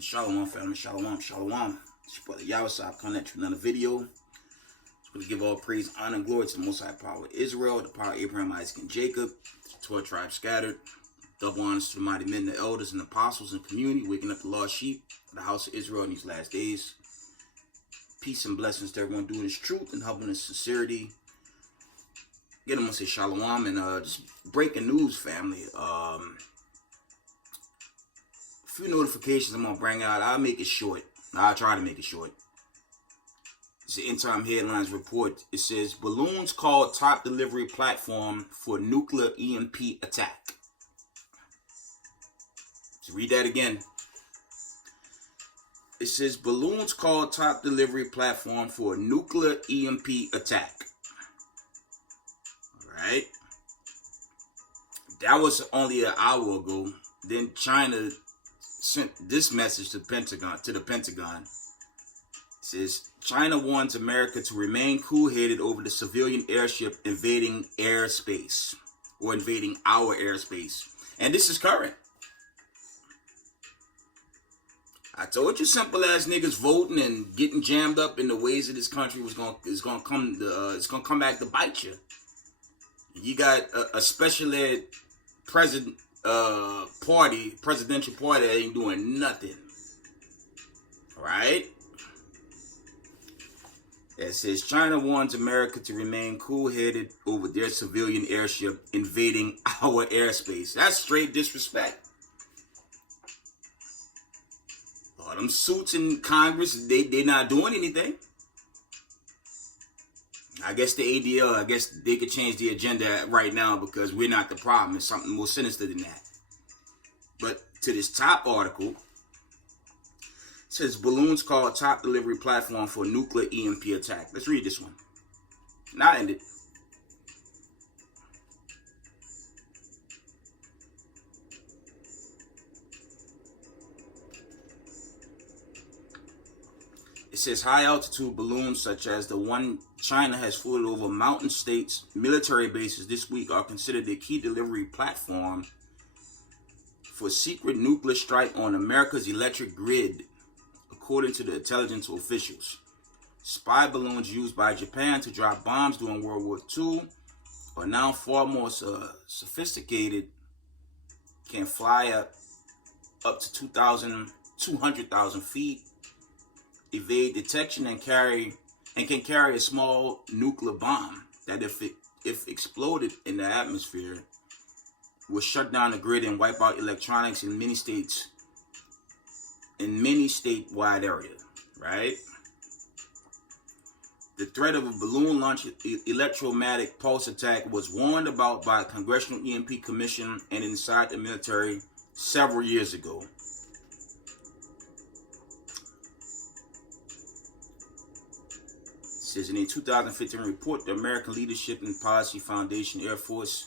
Shalom, family. Shalom, shalom. It's your brother Yawasab coming at you another video. Just going to give all praise, honor, and glory to the Most High Power of Israel, the power of Abraham, Isaac, and Jacob, the 12 tribes scattered. Double honors to the mighty men, the elders, and apostles and community, waking up the lost sheep of the house of Israel in these last days. Peace and blessings to everyone doing this truth and helping this sincerity. Again, I'm going to say shalom and just breaking news, family. Few notifications I'm gonna bring out. I'll make it short. I'll try to make it short. It's the End Time Headlines report. It says balloons called top delivery platform for nuclear EMP attack. So read that again. It says balloons called top delivery platform for nuclear EMP attack. Alright. That was only an hour ago. Then China sent this message to the Pentagon. It says China warns America to remain cool-headed over the civilian airship invading airspace or invading our airspace. And this is current. I told you simple ass niggas voting and getting jammed up in the ways of this country is gonna come back to bite you. You got a special ed presidential party that ain't doing nothing. Alright? It says China warns America to remain cool-headed over their civilian airship invading our airspace. That's straight disrespect. All them suits in Congress, they not doing anything. I guess the ADL, they could change the agenda right now because we're not the problem. It's something more sinister than that. But to this top article, it says balloons called top delivery platform for nuclear EMP attack. Let's read this one. Now end it. It says high altitude balloons such as the one China has floated over mountain states' military bases this week are considered the key delivery platform for secret nuclear strike on America's electric grid, according to the intelligence officials. Spy balloons used by Japan to drop bombs during World War II are now far more sophisticated, can fly up to 200,000 feet, evade detection, and can carry a small nuclear bomb that if exploded in the atmosphere will shut down the grid and wipe out electronics in many statewide areas, right? The threat of a balloon launch electromagnetic pulse attack was warned about by the Congressional EMP Commission and inside the military several years ago. It says in a 2015 report, the American Leadership and Policy Foundation Air Force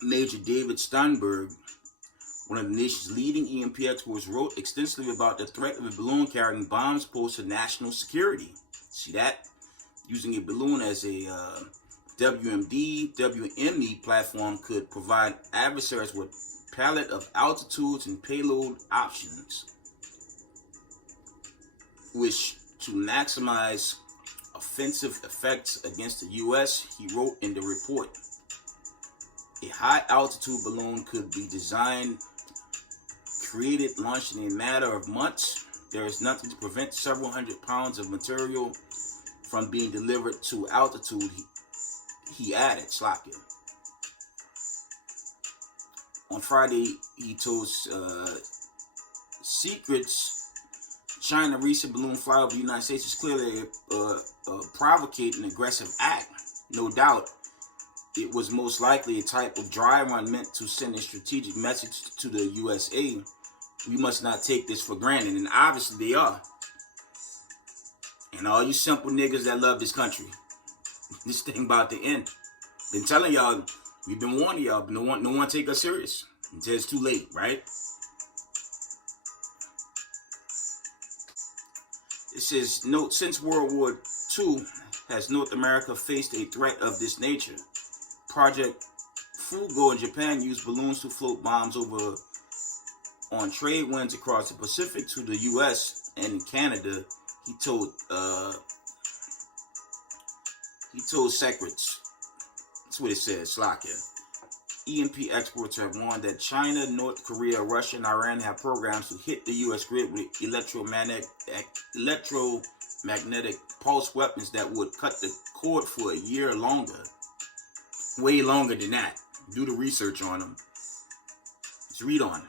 Major David Steinberg, one of the nation's leading EMP experts, wrote extensively about the threat of a balloon carrying bombs posed to national security. See that? Using a balloon as a WME platform could provide adversaries with a palette of altitudes and payload options, which to maximize offensive effects against the U.S., he wrote in the report. A high-altitude balloon could be designed, created, launched in a matter of months. There is nothing to prevent several hundred pounds of material from being delivered to altitude, he added, Slakia. On Friday, he told Secrets China recent balloon flight over the United States is clearly a provocating, aggressive act. No doubt, it was most likely a type of dry run meant to send a strategic message to the USA. We must not take this for granted, and obviously they are. And all you simple niggas that love this country, this thing about to end. Been telling y'all, we've been warning y'all, but no one take us serious until it's too late, right? It says, note, since World War II has North America faced a threat of this nature. Project Fugo in Japan used balloons to float bombs over on trade winds across the Pacific to the U.S. and Canada, he told Secrets. That's what it says, Slakia. EMP experts have warned that China, North Korea, Russia, and Iran have programs to hit the U.S. grid with electromagnetic pulse weapons that would cut the cord for a year longer. Way longer than that. Do the research on them. Let's read on.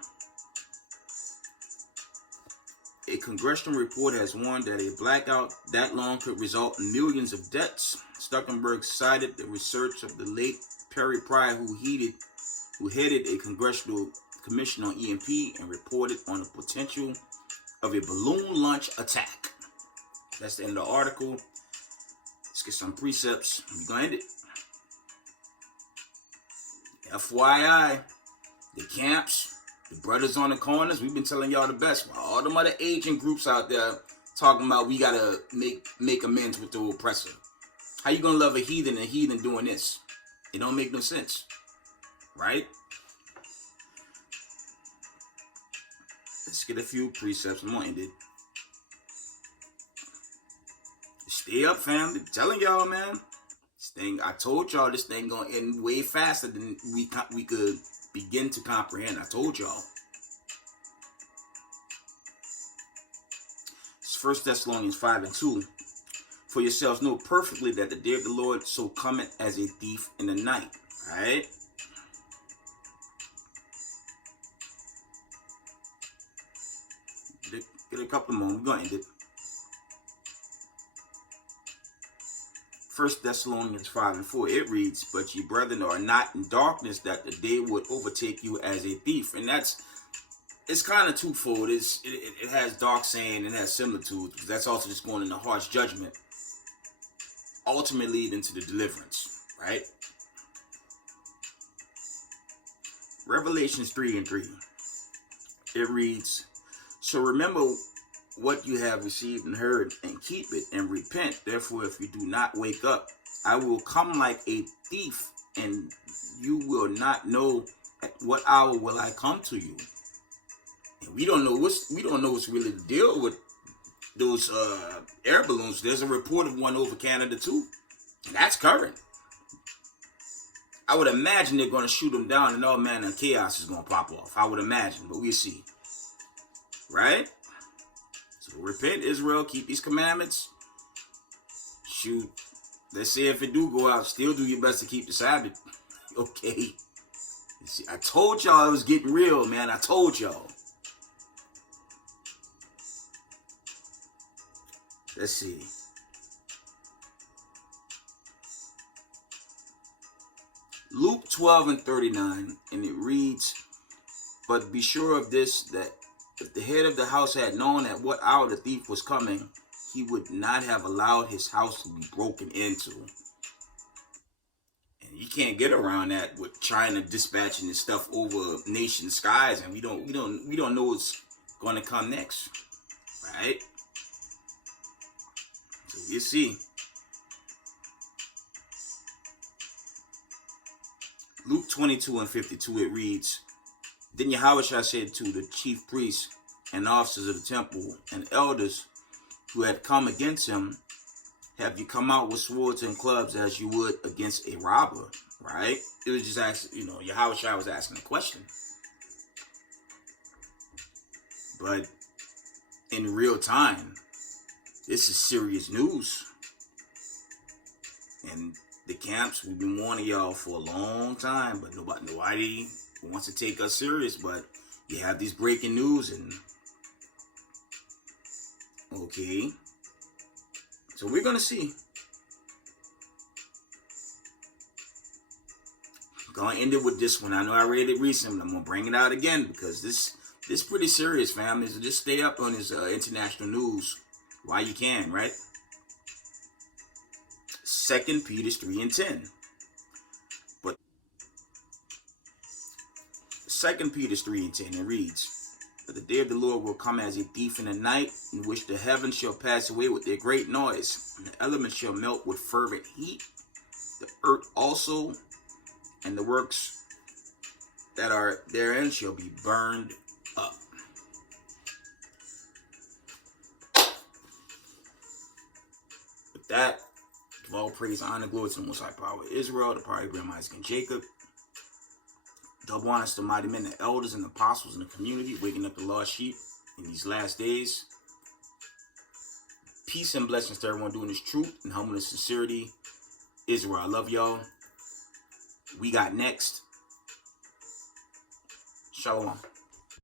A congressional report has warned that a blackout that long could result in millions of deaths. Stuckenberg cited the research of the late Perry Pryor, who headed a congressional commission on EMP and reported on the potential of a balloon launch attack. That's the end of the article. Let's get some precepts. We're going to end it. FYI, the camps, the brothers on the corners, we've been telling y'all the best. All them other agent groups out there talking about we got to make amends with the oppressor. How you going to love a heathen and a heathen doing this? It don't make no sense. Right? Let's get a few precepts. I'm going to end it. Stay up, fam. I'm telling y'all, man. This thing, I told y'all this thing going to end way faster than we could begin to comprehend. I told y'all. It's 1 Thessalonians 5:2. For yourselves know perfectly that the day of the Lord so cometh as a thief in the night. Right? Get a couple more. We're going to end it. 1 Thessalonians 5:4, it reads, but ye brethren are not in darkness, that the day would overtake you as a thief. And it's kind of twofold. It has dark saying and has similitude, because that's also just going into harsh judgment, ultimately leading to the deliverance, right? Revelations 3:3, it reads, so remember what you have received and heard, and keep it, and repent. Therefore, if you do not wake up, I will come like a thief, and you will not know at what hour will I come to you. And we don't know what's really the deal with those air balloons. There's a report of one over Canada too, and that's current. I would imagine they're going to shoot them down, and all manner of chaos is going to pop off. I would imagine, but we'll see. Right? So repent, Israel, keep these commandments. Shoot, let's say if it do go out, still do your best to keep the Sabbath. Okay. See, I told y'all it was getting real, man. I told y'all. Let's see. Luke 12:39, and it reads, but be sure of this, that if the head of the house had known at what hour the thief was coming, he would not have allowed his house to be broken into. And you can't get around that with China dispatching this stuff over nation skies, and we don't know what's going to come next, right? So you see. Luke 22:52, it reads, then Yahushua said to the chief priests and officers of the temple and elders who had come against him, have you come out with swords and clubs as you would against a robber? Right? It was just asking, Yahushua was asking a question. But in real time, this is serious news. And the camps, we've been warning y'all for a long time, but nobody wants to take us serious. But you have these breaking news, and okay, so we're gonna see. I'm gonna end it with this one. I know I read it recently. I'm gonna bring it out again because this pretty serious, fam. So just stay up on this international news while you can, right? 2 Peter 3:10. But 2 Peter 3:10, it reads, but the day of the Lord will come as a thief in the night, in which the heavens shall pass away with their great noise, and the elements shall melt with fervent heat, the earth also, and the works that are therein shall be burned up. that, give all praise, honor, glory to the Most High Power of Israel, the power of Abraham, Isaac, and Jacob. Double honors to mighty men, the elders, and the apostles in the community, waking up the lost sheep in these last days. Peace and blessings to everyone doing this truth and humbleness, sincerity. Israel, I love y'all. We got next. Shalom.